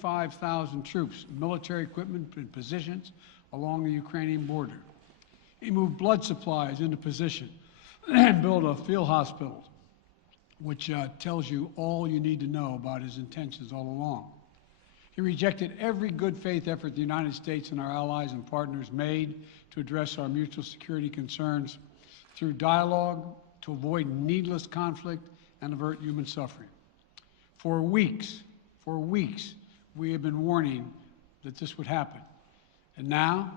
5,000 troops, military equipment and positions along the Ukrainian border. He moved blood supplies into position and built a field hospital, which tells you all you need to know about his intentions all along. He rejected every good faith effort the United States and our allies and partners made to address our mutual security concerns through dialogue to avoid needless conflict and avert human suffering. For weeks, we have been warning that this would happen. And now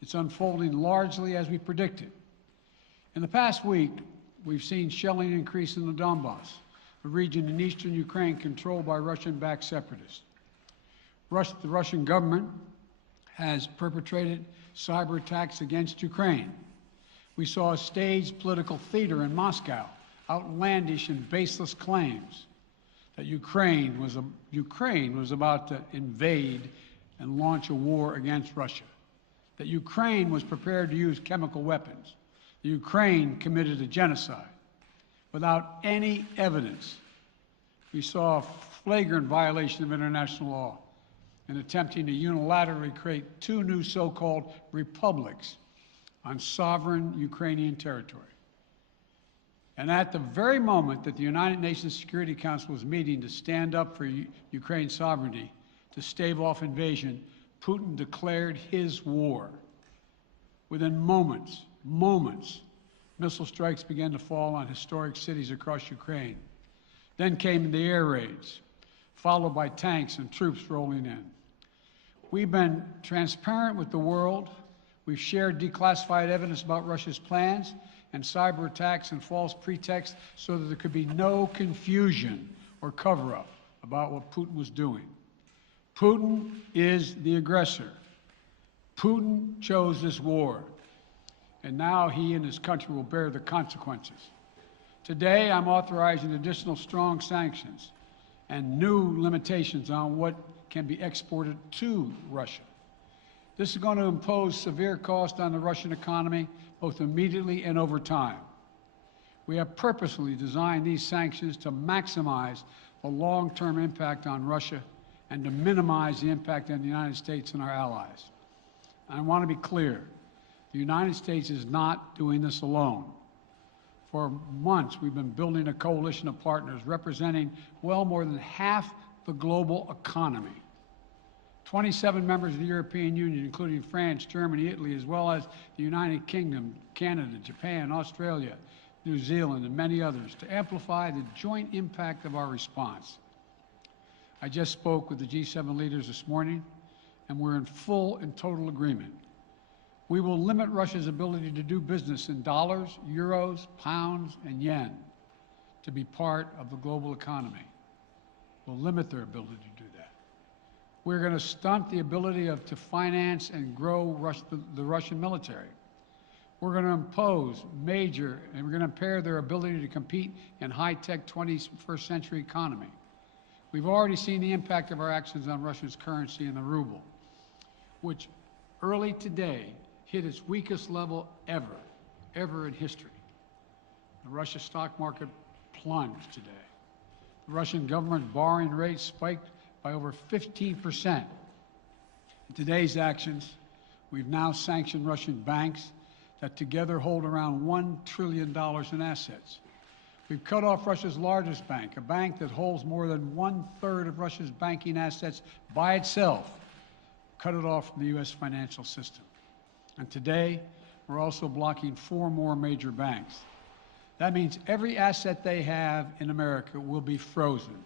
it's unfolding largely as we predicted. In the past week, we've seen shelling increase in the Donbass, a region in eastern Ukraine controlled by Russian-backed separatists. The Russian government has perpetrated cyber attacks against Ukraine. We saw a staged political theater in Moscow, outlandish and baseless claims that Ukraine was about to invade and launch a war against Russia, that Ukraine was prepared to use chemical weapons, that Ukraine committed a genocide. Without any evidence, we saw a flagrant violation of international law in attempting to unilaterally create two new so-called republics on sovereign Ukrainian territory. And at the very moment that the United Nations Security Council was meeting to stand up for Ukraine's sovereignty, to stave off invasion, Putin declared his war. Within moments, missile strikes began to fall on historic cities across Ukraine. Then came the air raids, followed by tanks and troops rolling in. We've been transparent with the world. We've shared declassified evidence about Russia's plans and cyber attacks and false pretexts so that there could be no confusion or cover-up about what Putin was doing. Putin is the aggressor. Putin chose this war, and now he and his country will bear the consequences. Today, I'm authorizing additional strong sanctions and new limitations on what can be exported to Russia. This is going to impose severe cost on the Russian economy, both immediately and over time. We have purposely designed these sanctions to maximize the long-term impact on Russia and to minimize the impact on the United States and our allies. I want to be clear, the United States is not doing this alone. For months, we've been building a coalition of partners representing well more than half the global economy. 27 members of the European Union, including France, Germany, Italy, as well as the United Kingdom, Canada, Japan, Australia, New Zealand, and many others, to amplify the joint impact of our response. I just spoke with the G7 leaders this morning, and we're in full and total agreement. We will limit Russia's ability to do business in dollars, euros, pounds, and yen to be part of the global economy. We'll limit their ability to do that. We're going to stunt the ability to finance and grow the Russian military. We're going to impose major, and we're going to impair their ability to compete in high-tech 21st century economy. We've already seen the impact of our actions on Russia's currency and the ruble, which early today hit its weakest level ever in history. The Russia stock market plunged today. The Russian government borrowing rate spiked by over 15%. In today's actions, we've now sanctioned Russian banks that together hold around $1 trillion in assets. We've cut off Russia's largest bank, a bank that holds more than 1/3 of Russia's banking assets by itself, cut it off from the U.S. financial system. And today, we're also blocking 4 more major banks. That means every asset they have in America will be frozen.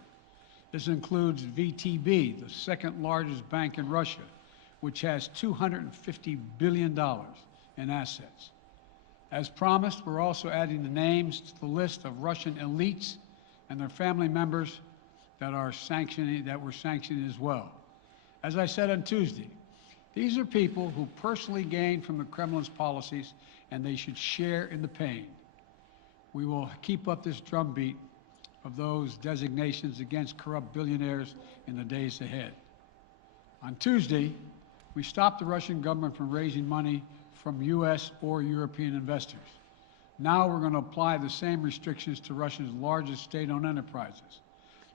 This includes VTB, the second largest bank in Russia, which has $250 billion in assets. As promised, we're also adding the names to the list of Russian elites and their family members that we're sanctioning as well. As I said on Tuesday, these are people who personally gain from the Kremlin's policies, and they should share in the pain. We will keep up this drumbeat of those designations against corrupt billionaires in the days ahead. On Tuesday, we stopped the Russian government from raising money from U.S. or European investors. Now we're going to apply the same restrictions to Russia's largest state-owned enterprises,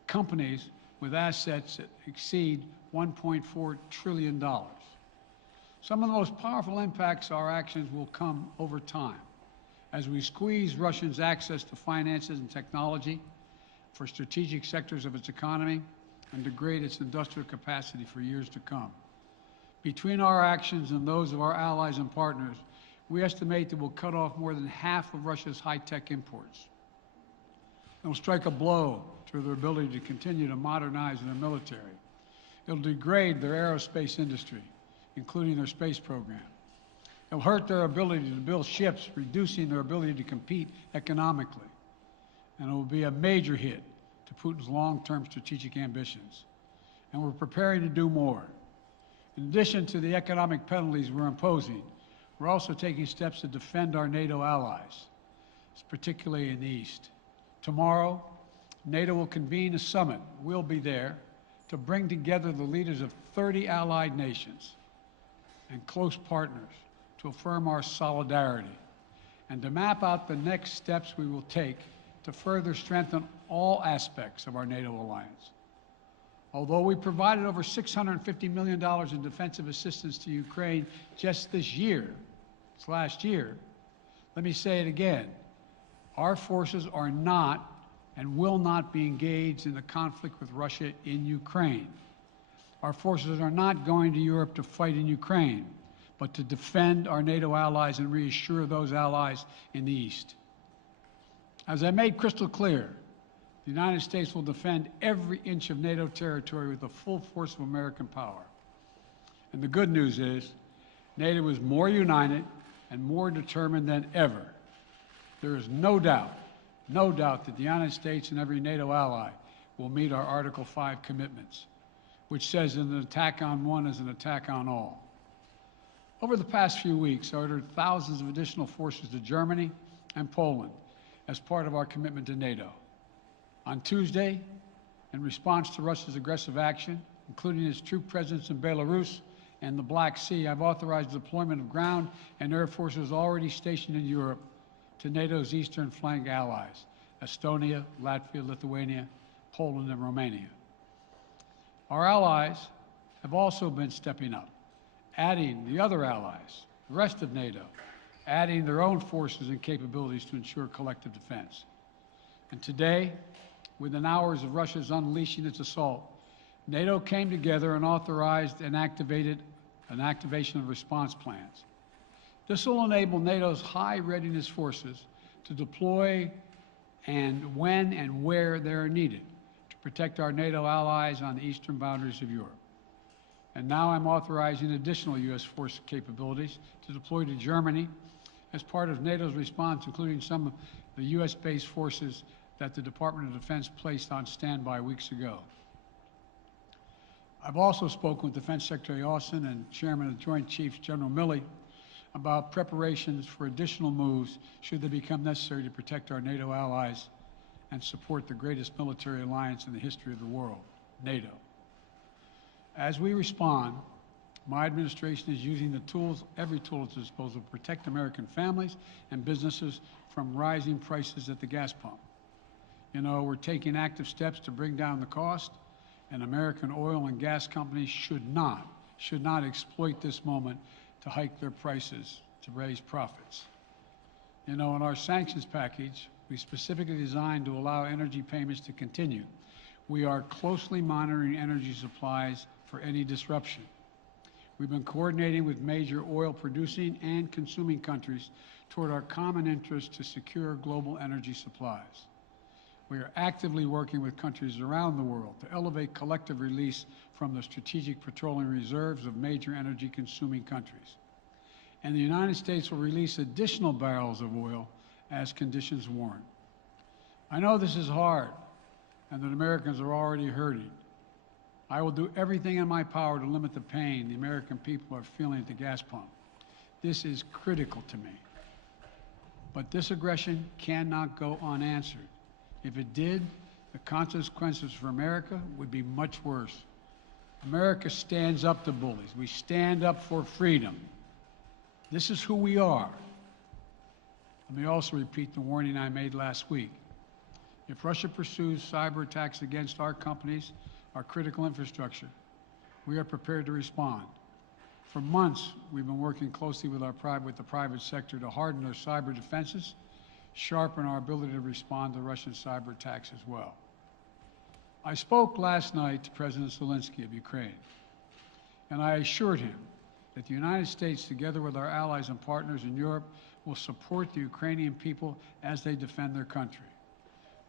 companies with assets that exceed $1.4 trillion. Some of the most powerful impacts of our actions will come over time as we squeeze Russia's access to finances and technology for strategic sectors of its economy and degrade its industrial capacity for years to come. Between our actions and those of our allies and partners, we estimate that we'll cut off more than half of Russia's high-tech imports. It'll strike a blow to their ability to continue to modernize their military. It'll degrade their aerospace industry, including their space program. It'll hurt their ability to build ships, reducing their ability to compete economically. And it will be a major hit to Putin's long-term strategic ambitions. And we're preparing to do more. In addition to the economic penalties we're imposing, we're also taking steps to defend our NATO allies, particularly in the East. Tomorrow, NATO will convene a summit. We'll be there to bring together the leaders of 30 allied nations and close partners to affirm our solidarity and to map out the next steps we will take to further strengthen all aspects of our NATO alliance. Although we provided over $650 million in defensive assistance to Ukraine just this last year, let me say it again. Our forces are not and will not be engaged in the conflict with Russia in Ukraine. Our forces are not going to Europe to fight in Ukraine, but to defend our NATO allies and reassure those allies in the East. As I made crystal clear, the United States will defend every inch of NATO territory with the full force of American power. And the good news is, NATO is more united and more determined than ever. There is no doubt that the United States and every NATO ally will meet our Article 5 commitments, which says that an attack on one is an attack on all. Over the past few weeks, I ordered thousands of additional forces to Germany and Poland as part of our commitment to NATO. On Tuesday, in response to Russia's aggressive action, including its troop presence in Belarus and the Black Sea, I've authorized the deployment of ground and air forces already stationed in Europe to NATO's eastern flank allies, Estonia, Latvia, Lithuania, Poland, and Romania. Our allies have also been stepping up, adding the other allies, the rest of NATO, adding their own forces and capabilities to ensure collective defense. And today, within hours of Russia's unleashing its assault, NATO came together and authorized and activated an activation of response plans. This will enable NATO's high readiness forces to deploy and when and where they are needed to protect our NATO allies on the eastern boundaries of Europe. And now I'm authorizing additional U.S. force capabilities to deploy to Germany as part of NATO's response, including some of the U.S.-based forces that the Department of Defense placed on standby weeks ago. I've also spoken with Defense Secretary Austin and Chairman of the Joint Chiefs, General Milley, about preparations for additional moves should they become necessary to protect our NATO allies and support the greatest military alliance in the history of the world, NATO. As we respond, my administration is using the tools, every tool at its disposal, to protect American families and businesses from rising prices at the gas pump. You know, we're taking active steps to bring down the cost, and American oil and gas companies should not exploit this moment to hike their prices to raise profits. You know, in our sanctions package, we specifically designed to allow energy payments to continue. We are closely monitoring energy supplies for any disruption. We've been coordinating with major oil producing and consuming countries toward our common interest to secure global energy supplies. We are actively working with countries around the world to elevate collective release from the strategic petroleum reserves of major energy consuming countries. And the United States will release additional barrels of oil as conditions warrant. I know this is hard and that Americans are already hurting. I will do everything in my power to limit the pain the American people are feeling at the gas pump. This is critical to me. But this aggression cannot go unanswered. If it did, the consequences for America would be much worse. America stands up to bullies. We stand up for freedom. This is who we are. Let me also repeat the warning I made last week. If Russia pursues cyber attacks against our companies, our critical infrastructure, We are prepared to respond. For months, we've been working closely with the private sector to harden our cyber defenses, sharpen our ability to respond to Russian cyber attacks as well. I spoke last night to President Zelensky of Ukraine, and I assured him that the United States, together with our allies and partners in Europe, will support the Ukrainian people as they defend their country.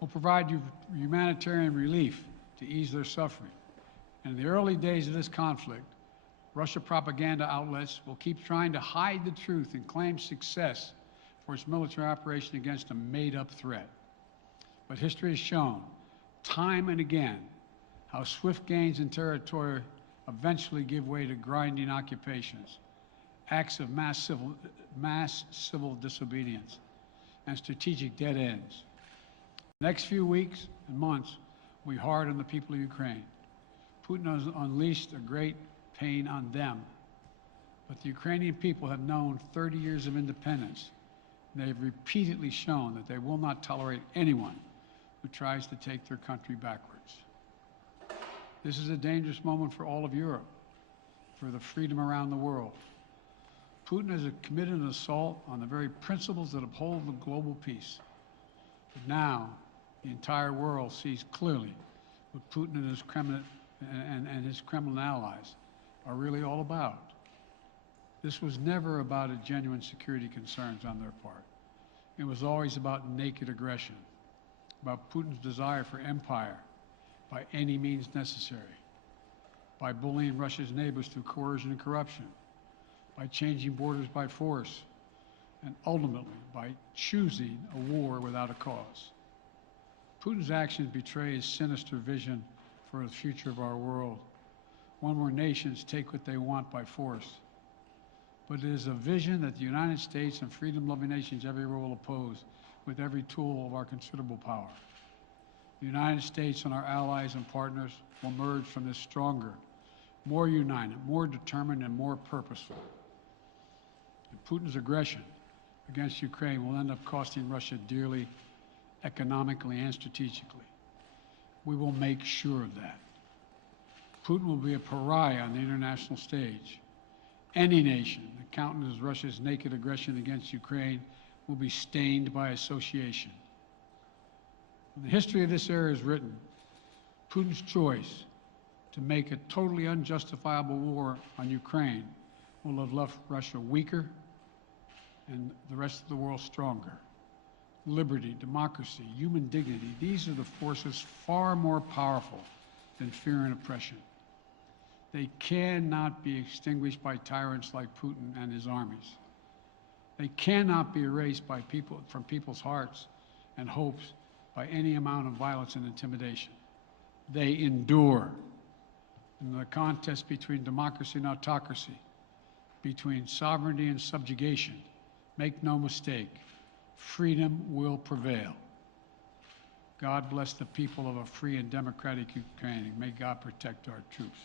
We'll provide humanitarian relief to ease their suffering. And in the early days of this conflict, Russia propaganda outlets will keep trying to hide the truth and claim success for its military operation against a made-up threat. But history has shown, time and again, how swift gains in territory eventually give way to grinding occupations, acts of mass civil disobedience, and strategic dead ends. The next few weeks and months will be hard on the people of Ukraine. Putin has unleashed a great pain on them, but the Ukrainian people have known 30 years of independence. They have repeatedly shown that they will not tolerate anyone who tries to take their country backwards. This is a dangerous moment for all of Europe, for the freedom around the world. Putin has committed an assault on the very principles that uphold the global peace. But now, the entire world sees clearly what Putin and his Kremlin allies are really all about. This was never about a genuine security concerns on their part. It was always about naked aggression, about Putin's desire for empire by any means necessary, by bullying Russia's neighbors through coercion and corruption, by changing borders by force, and ultimately by choosing a war without a cause. Putin's actions betray his sinister vision for the future of our world, one where nations take what they want by force. But it is a vision that the United States and freedom-loving nations everywhere will oppose with every tool of our considerable power. The United States and our allies and partners will emerge from this stronger, more united, more determined, and more purposeful. And Putin's aggression against Ukraine will end up costing Russia dearly, economically and strategically. We will make sure of that. Putin will be a pariah on the international stage. Any nation that countenances Russia's naked aggression against Ukraine will be stained by association. When the history of this era is written, Putin's choice to make a totally unjustifiable war on Ukraine will have left Russia weaker and the rest of the world stronger. Liberty, democracy, human dignity, these are the forces far more powerful than fear and oppression. They cannot be extinguished by tyrants like Putin and his armies. They cannot be erased by from people's hearts and hopes by any amount of violence and intimidation. They endure. In the contest between democracy and autocracy, between sovereignty and subjugation, make no mistake, freedom will prevail. God bless the people of a free and democratic Ukraine, and may God protect our troops.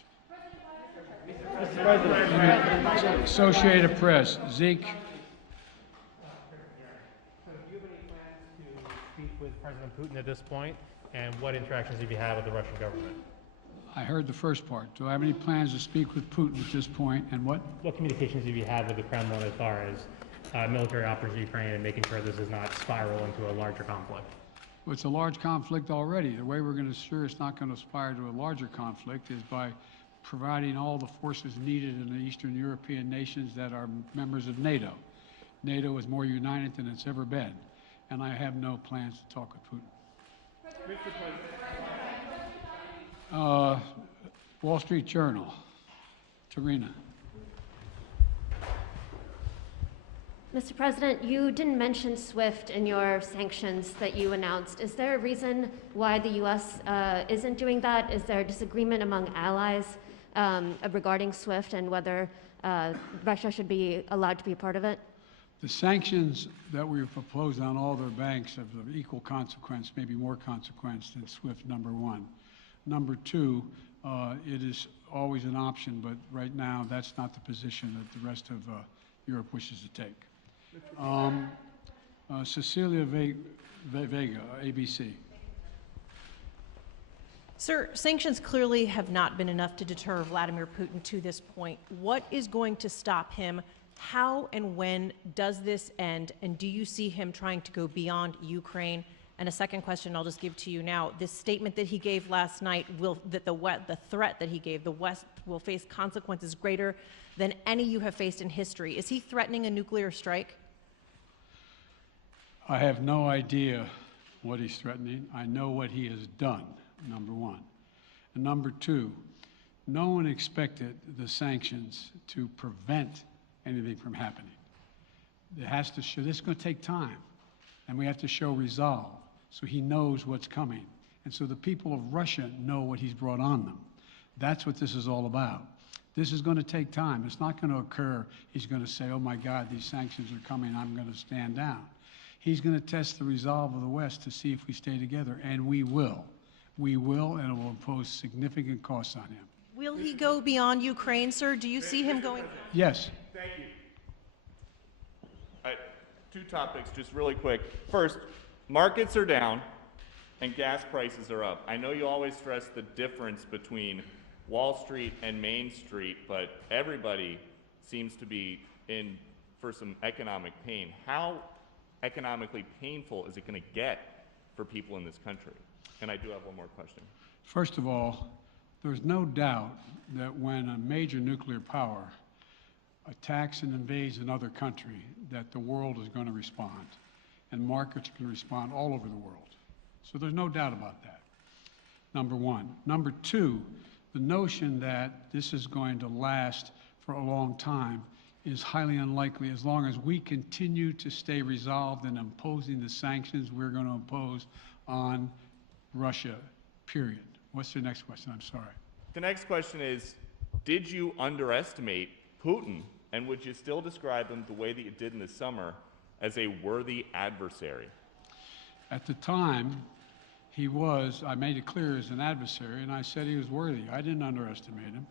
Mr. President. Associated Press, Zeke. Do you have any plans to speak with President Putin at this point, and what interactions have you had with the Russian government? I heard the first part. Do I have any plans to speak with Putin at this point, and what? What communications have you had with the Kremlin as far as military operations in Ukraine and making sure this does not spiral into a larger conflict? Well, it's a large conflict already. The way we're going to ensure it's not going to aspire to a larger conflict is by providing all the forces needed in the Eastern European nations that are members of NATO. NATO is more united than it's ever been, and I have no plans to talk with Putin. Wall Street Journal, Tarina. Mr. President, you didn't mention SWIFT in your sanctions that you announced. Is there a reason why the U.S. Isn't doing that? Is there a disagreement among allies regarding SWIFT and whether Russia should be allowed to be a part of it? The sanctions that we've proposed on all their banks have of equal consequence, maybe more consequence than SWIFT, number one. Number two, it is always an option, but right now that's not the position that the rest of Europe wishes to take. Cecilia Vega, ABC. Sir, sanctions clearly have not been enough to deter Vladimir Putin to this point. What is going to stop him? How and when does this end? And do you see him trying to go beyond Ukraine? And a second question I'll just give to you now. This statement that he gave last night, the threat that he gave, the West will face consequences greater than any you have faced in history. Is he threatening a nuclear strike? I have no idea what he's threatening. I know what he has done, number one. And number two, no one expected the sanctions to prevent anything from happening. It has to show, this is going to take time, and we have to show resolve so he knows what's coming. And so the people of Russia know what he's brought on them. That's what this is all about. This is going to take time. It's not going to occur, he's going to say, oh my God, these sanctions are coming, I'm going to stand down. He's going to test the resolve of the West to see if we stay together, and we will. We will, and it will impose significant costs on him. Will he go beyond Ukraine, sir? Do you see him going? Yes. Thank you. Two topics, just really quick. First, markets are down and gas prices are up. I know you always stress the difference between Wall Street and Main Street, but everybody seems to be in for some economic pain. How economically painful is it going to get for people in this country? And I do have one more question. First of all, there's no doubt that when a major nuclear power attacks and invades another country, that the world is going to respond, and markets can respond all over the world. So there's no doubt about that, number one. Number two, the notion that this is going to last for a long time is highly unlikely as long as we continue to stay resolved in imposing the sanctions we're going to impose on Russia, period. What's the next question? I'm sorry. The next question is, did you underestimate Putin, and would you still describe him the way that you did in the summer as a worthy adversary? At the time, he was, I made it clear, as an adversary, and I said he was worthy. I didn't underestimate him.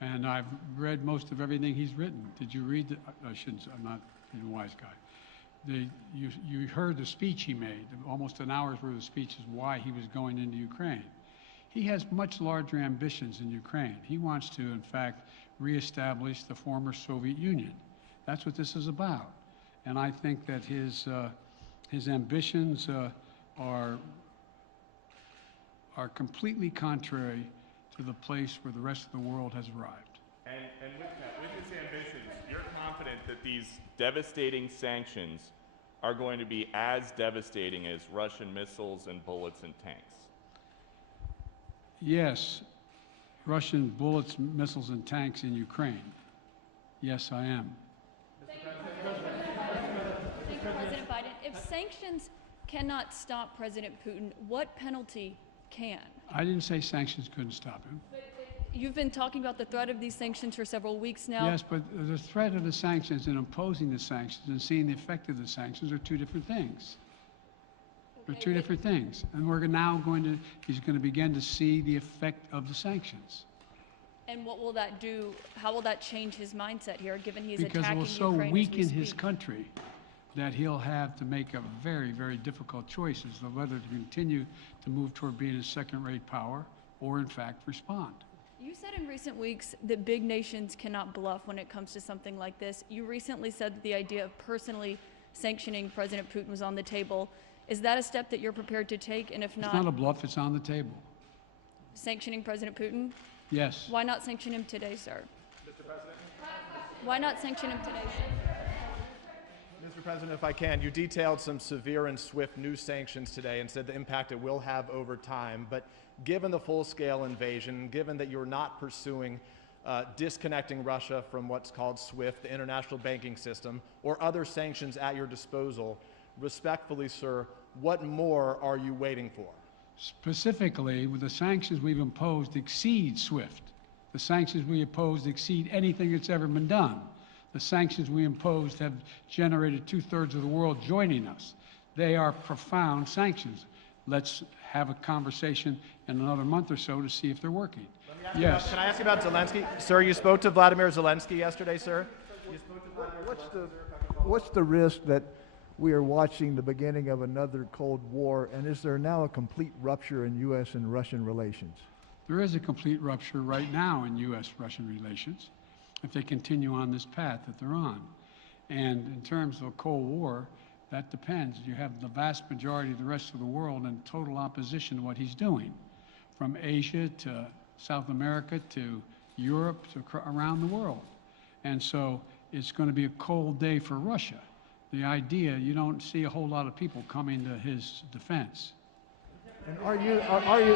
And I've read most of everything he's written. Did you read I shouldn't, I'm not a wise guy. You heard the speech he made, almost an hour's worth of speeches, why he was going into Ukraine. He has much larger ambitions in Ukraine. He wants to, in fact, reestablish the former Soviet Union. That's what this is about. And I think that his ambitions are completely contrary to the place where the rest of the world has arrived. And with his ambitions, you're confident that these devastating sanctions are going to be as devastating as Russian missiles and bullets and tanks? Yes, Russian bullets, missiles, and tanks in Ukraine. Yes, I am. Thank you, President Biden. If sanctions cannot stop President Putin, what penalty can? I didn't say sanctions couldn't stop him. You've been talking about the threat of these sanctions for several weeks now. Yes, but the threat of the sanctions and imposing the sanctions and seeing the effect of the sanctions are two different things. They're two different things. And we're now he's going to begin to see the effect of the sanctions. And what will that do? How will that change his mindset here, given he's Because it attacking will so Ukraine as we weaken his speak? country that he'll have to make a very, very difficult choices of whether to continue to move toward being a second-rate power or, in fact, respond. You said in recent weeks that big nations cannot bluff when it comes to something like this. You recently said that the idea of personally sanctioning President Putin was on the table. Is that a step that you're prepared to take? And if It's not a bluff, it's on the table. sanctioning President Putin? Yes. Why not sanction him today, sir? Mr. President? Why not sanction him today, sir? Mr. President, if I can, you detailed some severe and swift new sanctions today and said the impact it will have over time. But given the full-scale invasion, given that you're not pursuing disconnecting Russia from what's called SWIFT, the international banking system, or other sanctions at your disposal, respectfully, sir, what more are you waiting for? Specifically, with the sanctions we've imposed exceed SWIFT. The sanctions we imposed exceed anything that's ever been done. The sanctions we imposed have generated 2/3 of the world joining us. They are profound sanctions. Let's have a conversation in another month or so to see if they're working. Yes. Can I ask you about Zelensky? Sir, you spoke to Vladimir Zelensky yesterday, sir? What's the risk that we are watching the beginning of another Cold War? And is there now a complete rupture in U.S. and Russian relations? There is a complete rupture right now in U.S.-Russian relations if they continue on this path that they're on. And in terms of a Cold War, that depends. You have the vast majority of the rest of the world in total opposition to what he's doing, from Asia to South America to Europe to around the world. And so it's going to be a cold day for Russia. The idea, you don't see a whole lot of people coming to his defense. And are you,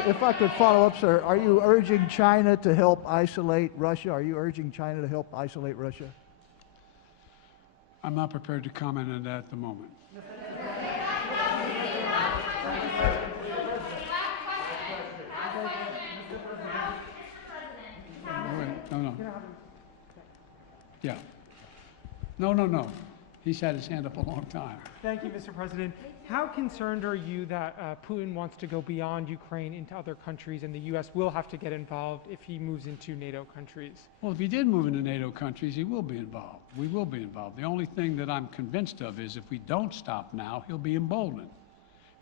if I could follow up, sir, are you urging China to help isolate Russia? Are you urging China to help isolate Russia? I'm not prepared to comment on that at the moment. No. Yeah. No. He's had his hand up a long time. Thank you, Mr. President. How concerned are you that Putin wants to go beyond Ukraine into other countries, and the U.S. will have to get involved if he moves into NATO countries? Well, if he did move into NATO countries, he will be involved. We will be involved. The only thing that I'm convinced of is if we don't stop now, he'll be emboldened.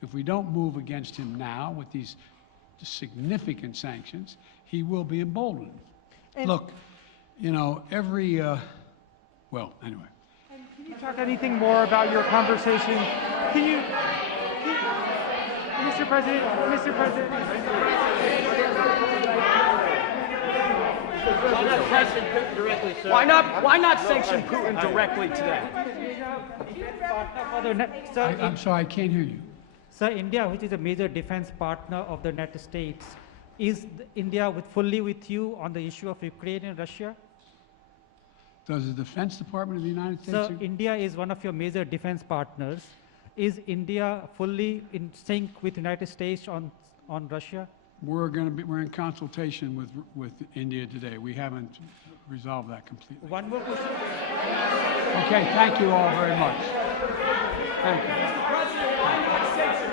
If we don't move against him now with these significant sanctions, he will be emboldened. And look, you know, well, anyway. And can you talk anything more about your conversation? Mr. President. Why not sanction Putin directly, sir? Why not sanction Putin directly today? I'm sorry, I can't hear you. So India, which is a major defense partner of the United States, is India fully with you on the issue of Ukraine and Russia? Does the Defense Department of the United States... So India is one of your major defense partners. Is India fully in sync with the United States on Russia? We're in consultation with India today. We haven't resolved that completely. One more question. Okay, thank you all very much. Thank you. Mr. President, why not sanction